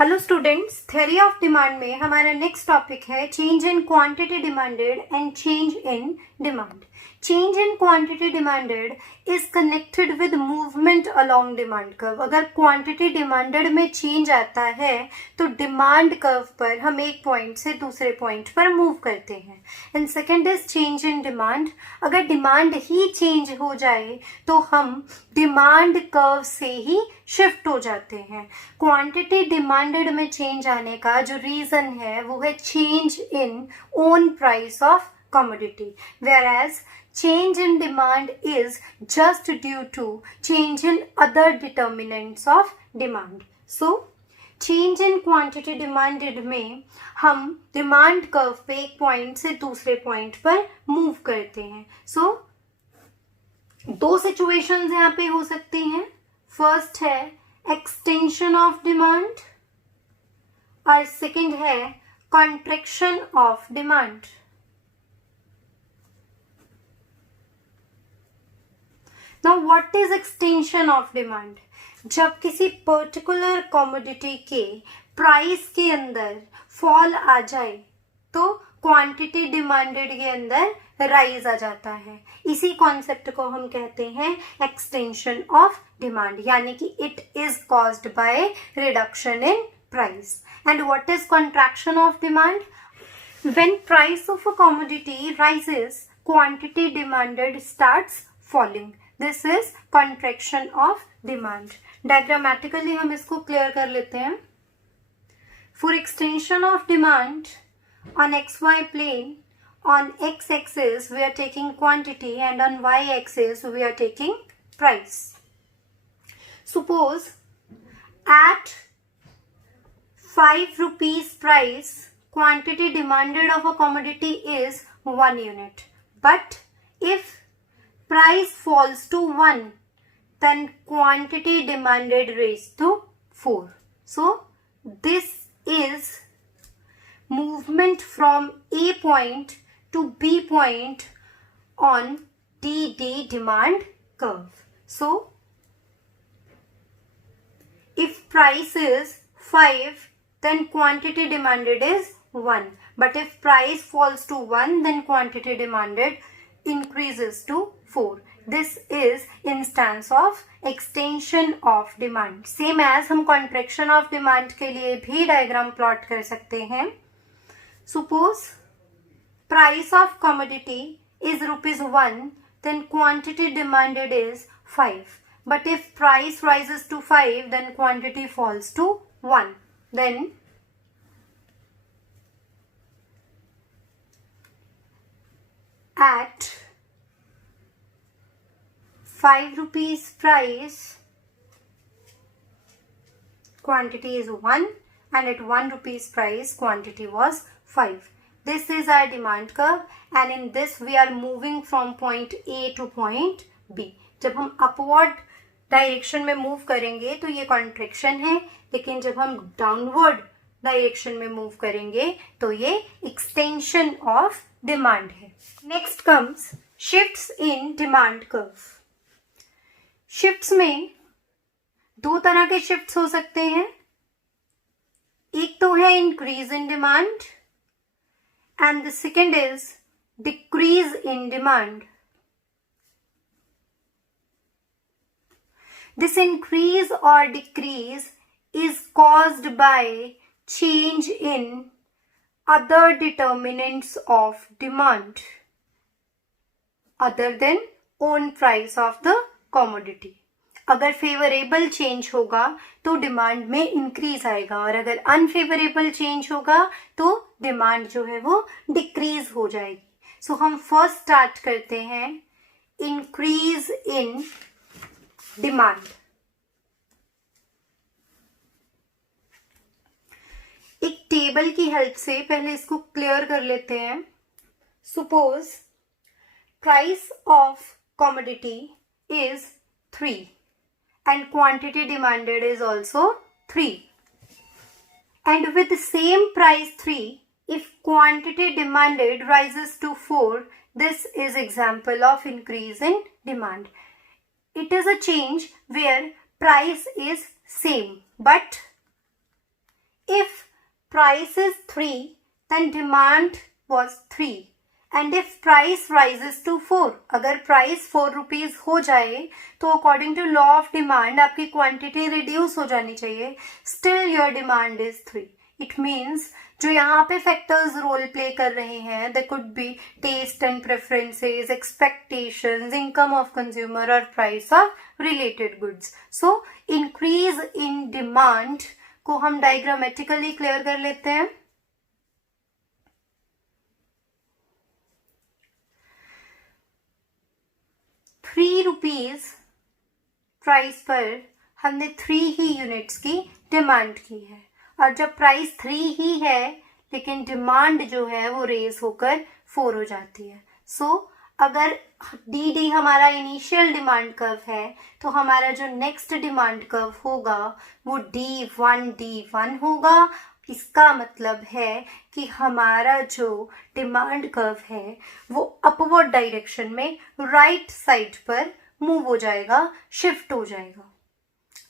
Hello students, theory of demand में हमारा next topic है change in quantity demanded and change in demand. Change in quantity demanded is connected with movement along demand curve. अगर quantity demanded में change आता है तो demand curve पर हम एक पॉइंट से दूसरे पॉइंट पर मूव करते हैं. And second is change in demand. अगर डिमांड ही चेंज हो जाए तो हम डिमांड कर्व से ही शिफ्ट हो जाते हैं. क्वांटिटी डिमांडेड में चेंज आने का जो रीजन है वो है change in own price of commodity, whereas change in demand is just due to change in other determinants of demand. So change in quantity demanded में हम डिमांड कर्व पे एक पॉइंट से दूसरे पॉइंट पर मूव करते हैं. So दो सिचुएशंस यहाँ पे हो सकती हैं. फर्स्ट है एक्सटेंशन ऑफ डिमांड और सेकंड है contraction of demand. Now what is extension of demand? जब किसी पर्टिकुलर कमोडिटी के प्राइस के अंदर फॉल आ जाए तो क्वांटिटी डिमांडेड के अंदर राइज आ जाता है. इसी कॉन्सेप्ट को हम कहते हैं एक्सटेंशन ऑफ डिमांड, यानी कि it is caused by reduction in price. And what is contraction of demand? When price of a commodity rises, quantity demanded starts falling. This is contraction of demand. Diagrammatically हम इसको clear कर लेते हैं. For extension of demand on xy plane, on x axis we are taking quantity and on y axis we are taking price. Suppose at 5 rupees price, quantity demanded of a commodity is 1 unit, but if price falls to 1, then quantity demanded raised to 4. So this is movement from A point to B point on DD demand curve. So if price is 5, then quantity demanded is 1. But if price falls to 1, then quantity demanded increases to 4. This is instance of extension of demand. Same as हम contraction of demand के लिए भी diagram plot कर सकते हैं. Suppose price of commodity is ₹1, then quantity demanded is 5. But if price rises to 5, then quantity falls to 1. Then at 5 rupees price, quantity is 1, and at 1 rupees price, quantity was 5. This is our demand curve, and in this we are moving from point A to point B. जब हम upward direction में move करेंगे तो ये contraction है, लेकिन जब हम डाउनवर्ड डायरेक्शन में मूव करेंगे तो ये एक्सटेंशन ऑफ डिमांड है. Next comes shifts in demand curve. Shifts में दो तरह के शिफ्ट्स हो सकते हैं. एक तो है increase in demand and the second is decrease in demand. This increase or decrease is caused by change in other determinants of demand other than own price of the commodity. अगर favourable change होगा तो demand में increase आएगा, और अगर unfavourable change होगा तो demand जो है वो डिक्रीज हो जाएगी. सो हम फर्स्ट स्टार्ट करते हैं इंक्रीज इन डिमांड. एक टेबल की हेल्प से पहले इसको क्लियर कर लेते हैं. Suppose price of commodity is 3 and quantity demanded is also 3. And with the same price 3, if quantity demanded rises to 4, this is example of increase in demand. It is a change where price is same, but price is 3, then demand was 3. And if price rises to 4, अगर price 4 rupees हो जाए तो according to law of demand आपकी quantity reduce हो जानी चाहिए. Still your demand is 3. It means जो यहाँ पे factors role play कर रहे हैं, there could be taste and preferences, expectations, income of consumer or price of related goods. So increase in demand को हम diagrammatically clear कर लेते हैं. ₹3 प्राइस पर हमने 3 ही यूनिट्स की डिमांड की है, और जब प्राइस 3 ही है लेकिन डिमांड जो है वो रेज होकर 4 हो जाती है. सो अगर डी हमारा इनिशियल डिमांड कर्व है तो हमारा जो नेक्स्ट डिमांड कर्व होगा वो D1 होगा. इसका मतलब है कि हमारा जो डिमांड कर्व है वो अपवर्ड डायरेक्शन में राइट साइड पर मूव हो जाएगा, शिफ्ट हो जाएगा.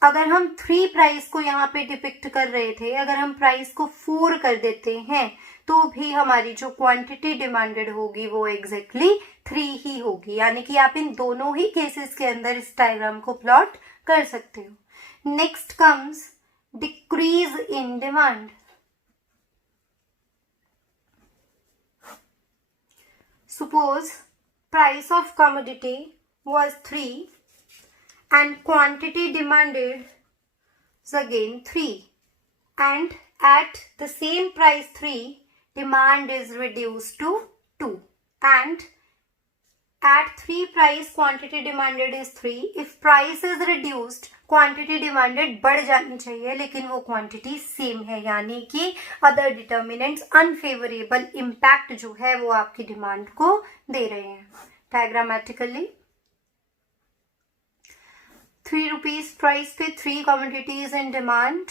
अगर हम 3 प्राइस को यहाँ पे डिपिक्ट कर रहे थे, अगर हम प्राइस को 4 कर देते हैं तो भी हमारी जो क्वांटिटी डिमांडेड होगी वो एग्जैक्टली 3 ही होगी. यानी कि आप इन दोनों ही केसेस के अंदर इस डायग्राम को प्लॉट कर सकते हो. Next comes decrease in demand. Suppose price of commodity was 3 and quantity demanded is again 3, and at the same price 3 demand is reduced to 2, and at 3 price quantity demanded is 3. If price is reduced quantity demanded बढ़ जानी चाहिए लेकिन वो quantity same है, यानी कि other determinants unfavourable impact जो है वो आपकी डिमांड को दे रहे हैं. डायग्रामेटिकली ₹3 प्राइस पे 3 कमोडिटीज इन डिमांड.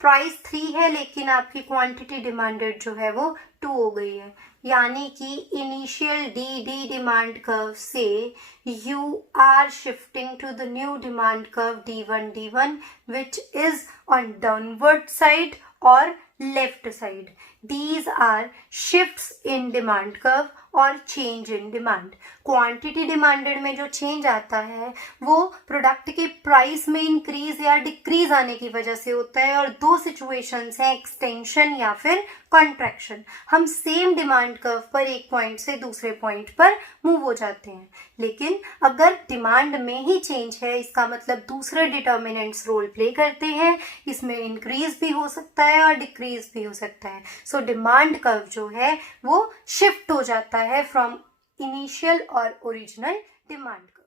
प्राइस 3 है लेकिन आपकी क्वांटिटी डिमांडेड जो है वो 2 हो गई है, यानी कि इनिशियल डी डिमांड कर्व से you are shifting to the new demand curve D1 which is on downward side or left side. These are shifts in demand curve और change in demand. Quantity demanded में जो change आता है वो product के price में increase या decrease आने की वजह से होता है, और 2 सिचुएशंस हैं, एक्सटेंशन या फिर कॉन्ट्रैक्शन. हम सेम डिमांड कर्व पर एक पॉइंट से दूसरे पॉइंट पर मूव हो जाते हैं, लेकिन अगर डिमांड में ही चेंज है इसका मतलब दूसरे डिटर्मिनेंट्स रोल प्ले करते हैं. इसमें इंक्रीज भी हो सकता है और डिक्रीज भी हो सकता है. सो डिमांड कर्व जो है वो शिफ्ट हो जाता है फ्रॉम इनिशियल और ओरिजिनल डिमांड कर्व.